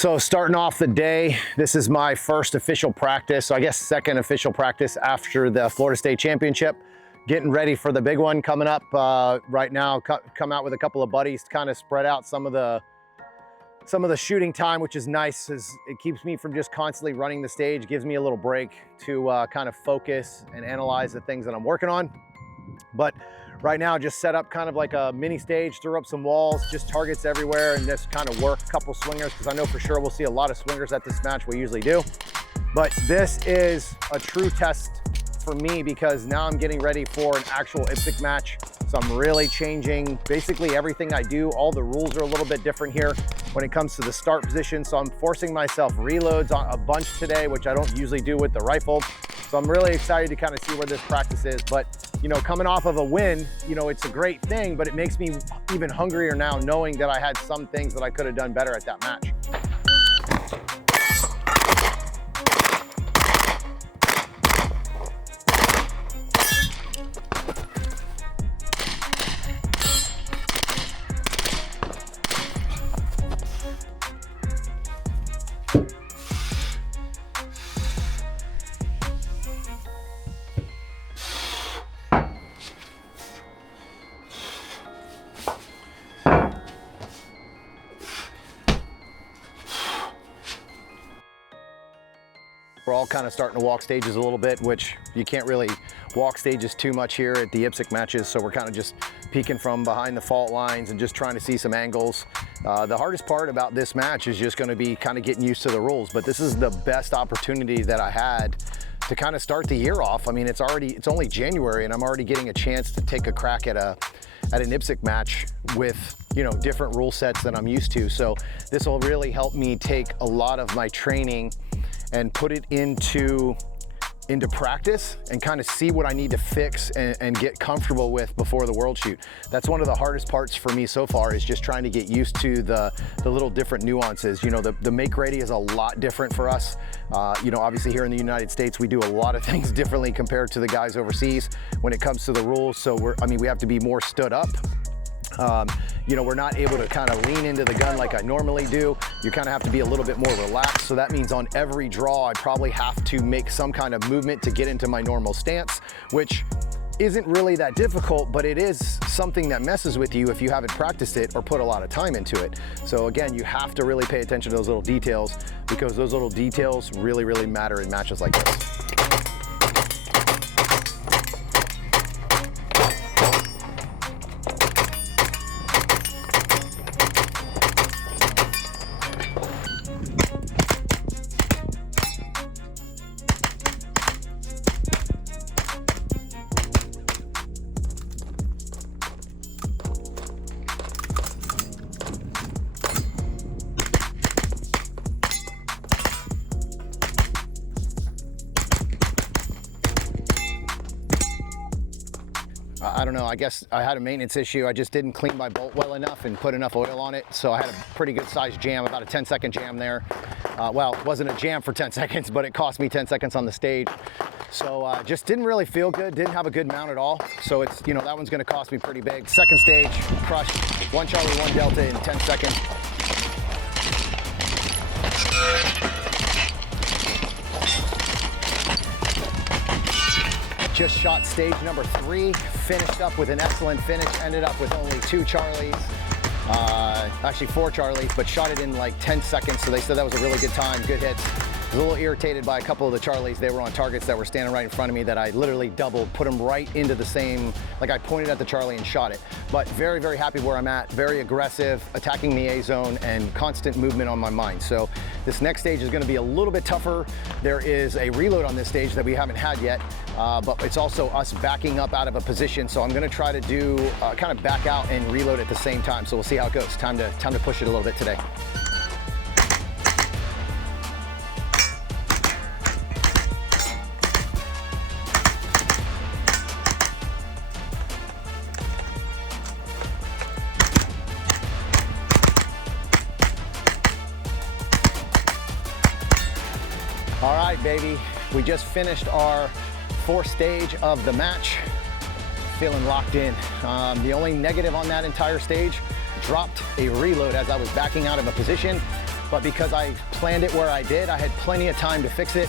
So starting off the day, this is my first official practice, so I guess second official practice after the Florida State Championship. Getting ready for the big one coming up right now. Come out with a couple of buddies to kind of spread out some of the shooting time, which is nice, as it keeps me from just constantly running the stage, gives me a little break to kind of focus and analyze the things that I'm working on. But right now, just set up kind of like a mini stage, throw up some walls, just targets everywhere, and just kind of work a couple swingers, because I know for sure we'll see a lot of swingers at this match. We usually do. But this is a true test for me, because now I'm getting ready for an actual IPSC match. So I'm really changing basically everything I do. All the rules are a little bit different here when it comes to the start position. So I'm forcing myself reloads on a bunch today, which I don't usually do with the rifle. So I'm really excited to kind of see where this practice is. But, you know, coming off of a win, you know, it's a great thing, but it makes me even hungrier now knowing that I had some things that I could have done better at that match. We're all kind of starting to walk stages a little bit, which you can't really walk stages too much here at the IPSC matches. So we're kind of just peeking from behind the fault lines and just trying to see some angles. The hardest part about this match is just going to be kind of getting used to the rules, but this is the best opportunity that I had to kind of start the year off. I mean, it's only January and I'm already getting a chance to take a crack at an IPSC match with, you know, different rule sets than I'm used to. So this will really help me take a lot of my training and put it into practice and kind of see what I need to fix and get comfortable with before the World Shoot. That's one of the hardest parts for me so far, is just trying to get used to the little different nuances. You know, the make ready is a lot different for us. You know, obviously here in the United States, we do a lot of things differently compared to the guys overseas when it comes to the rules. So we have to be more stood up. You know, we're not able to kind of lean into the gun like I normally do. You kind of have to be a little bit more relaxed. So that means on every draw, I probably have to make some kind of movement to get into my normal stance, which isn't really that difficult, but it is something that messes with you if you haven't practiced it or put a lot of time into it. So again, you have to really pay attention to those little details, because those little details really, really matter in matches like this. I don't know, I guess I had a maintenance issue. I just didn't clean my bolt well enough and put enough oil on it. So I had a pretty good sized jam, about a 10-second jam there. Well, it wasn't a jam for 10 seconds, but it cost me 10 seconds on the stage. So just didn't really feel good, didn't have a good mount at all. So it's, you know, that one's gonna cost me pretty big. Second stage, crushed, 1 Charlie, 1 Delta in 10 seconds. Just shot stage number 3, finished up with an excellent finish, ended up with only 2 Charlies, actually 4 Charlies, but shot it in like 10 seconds. So they said that was a really good time, good hits. I was a little irritated by a couple of the Charlies. They were on targets that were standing right in front of me that I literally doubled, put them right into the same, like I pointed at the Charlie and shot it. But very, very happy where I'm at, very aggressive, attacking the A zone and constant movement on my mind. So this next stage is gonna be a little bit tougher. There is a reload on this stage that we haven't had yet, but it's also us backing up out of a position. So I'm gonna try to do, kind of back out and reload at the same time. So we'll see how it goes. Time to push it a little bit today. All right, baby, we just finished our 4th stage of the match. Feeling locked in. The only negative on that entire stage, dropped a reload as I was backing out of a position. but because I planned it where I did, I had plenty of time to fix it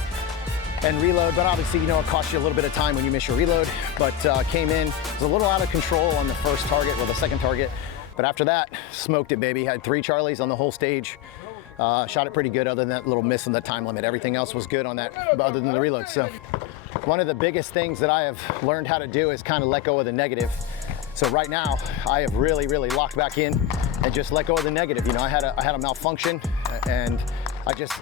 and reload. But obviously, you know, it costs you a little bit of time when you miss your reload. But came in, was a little out of control on the first target, well, the second target. But after that, smoked it, baby. Had 3 Charlies on the whole stage. Shot it pretty good other than that little miss on the time limit. Everything else was good on that other than the reload. So one of the biggest things that I have learned how to do is kind of let go of the negative. So right now, I have really locked back in and just let go of the negative. You know, I had a malfunction and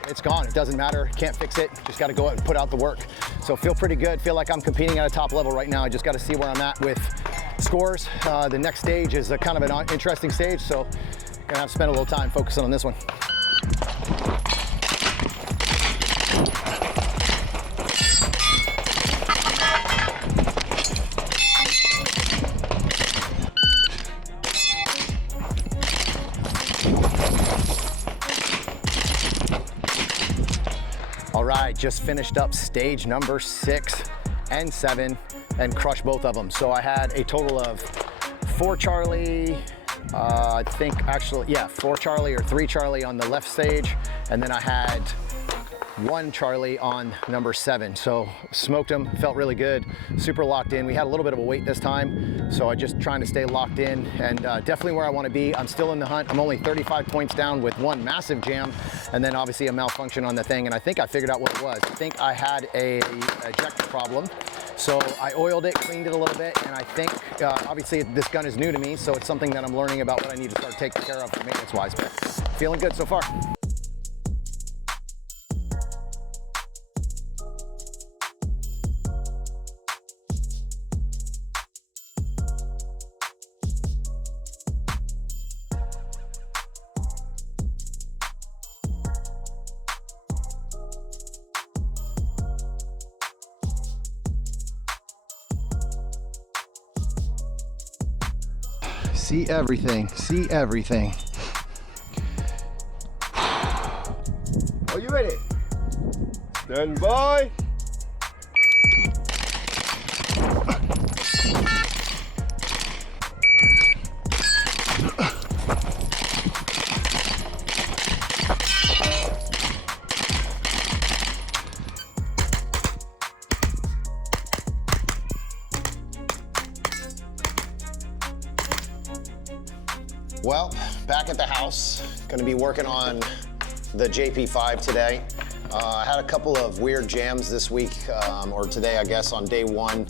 it's gone. It doesn't matter, can't fix it. Just gotta go out and put out the work. So feel pretty good. Feel like I'm competing at a top level right now. I just gotta see where I'm at with scores. The next stage is a kind of an interesting stage. So gonna have to spend a little time focusing on this one. All right, just finished up stage number 6 and 7 and crushed both of them. So I had a total of 4 Charlie, I think actually, yeah, 4 Charlie or 3 Charlie on the left stage. And then I had 1 Charlie on number 7. So smoked them, felt really good, super locked in. We had a little bit of a wait this time, so I just trying to stay locked in and definitely where I want to be. I'm still in the hunt. I'm only 35 points down with 1 massive jam and then obviously a malfunction on the thing. And I think I figured out what it was. I think I had a ejector problem. So I oiled it, cleaned it a little bit, and I think obviously this gun is new to me, so it's something that I'm learning about what I need to start taking care of maintenance-wise, but feeling good so far. See everything, see everything. Are you ready? Stand by. Well, back at the house, gonna be working on the JP5 today. I had a couple of weird jams this week, or today, I guess, on day 1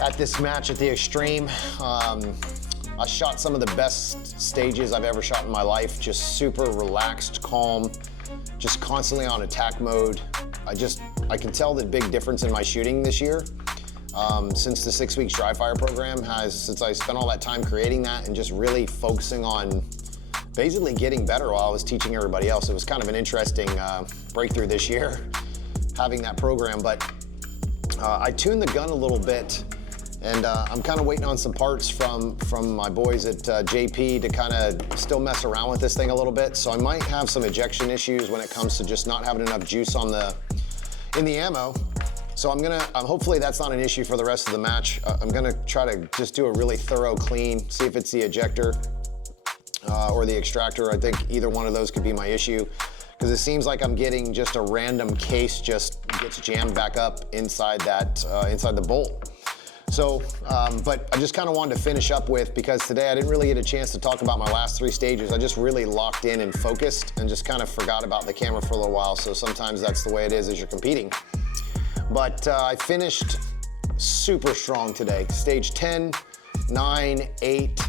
at this match at the Extreme. I shot some of the best stages I've ever shot in my life, just super relaxed, calm, just constantly on attack mode. I can tell the big difference in my shooting this year. Since the 6 weeks dry fire program since I spent all that time creating that and just really focusing on basically getting better while I was teaching everybody else. It was kind of an interesting breakthrough this year, having that program, but I tuned the gun a little bit and I'm kind of waiting on some parts from my boys at JP to kind of still mess around with this thing a little bit. So I might have some ejection issues when it comes to just not having enough juice in the ammo. So hopefully that's not an issue for the rest of the match. I'm gonna try to just do a really thorough clean, see if it's the ejector or the extractor. I think either one of those could be my issue because it seems like I'm getting just a random case just gets jammed back up inside the bolt. So, but I just kind of wanted to finish up with, because today I didn't really get a chance to talk about my last 3 stages. I just really locked in and focused and just kind of forgot about the camera for a little while. So sometimes that's the way it is as you're competing. But I finished super strong today. Stage 10, 9, 8,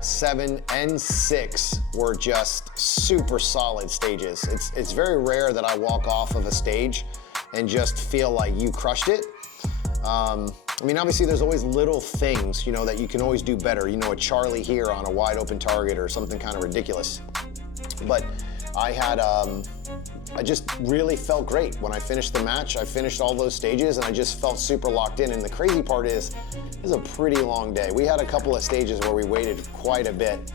7, and 6 were just super solid stages. It's very rare that I walk off of a stage and just feel like you crushed it. I mean, obviously there's always little things, you know, that you can always do better. You know, a Charlie here on a wide open target or something kind of ridiculous. But I just really felt great when I finished the match. I finished all those stages and I just felt super locked in. And the crazy part is, it was a pretty long day. We had a couple of stages where we waited quite a bit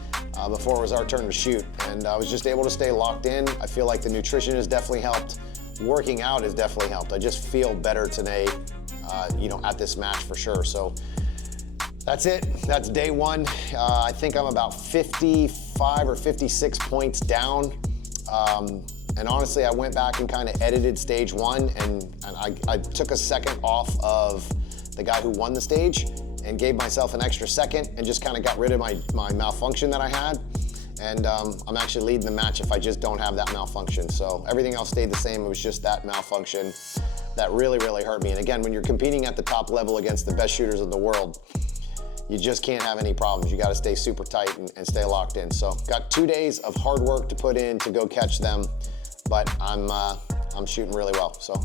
before it was our turn to shoot. And I was just able to stay locked in. I feel like the nutrition has definitely helped. Working out has definitely helped. I just feel better today, you know, at this match for sure. So that's it, that's day 1. I think I'm about 55 or 56 points down And honestly, I went back and kind of edited stage 1, and I took a second off of the guy who won the stage and gave myself an extra second and just kind of got rid of my malfunction that I had. And I'm actually leading the match if I just don't have that malfunction. So everything else stayed the same. It was just that malfunction that really, really hurt me. And again, when you're competing at the top level against the best shooters in the world, you just can't have any problems. You gotta stay super tight and stay locked in. So got 2 days of hard work to put in to go catch them, but I'm shooting really well, so.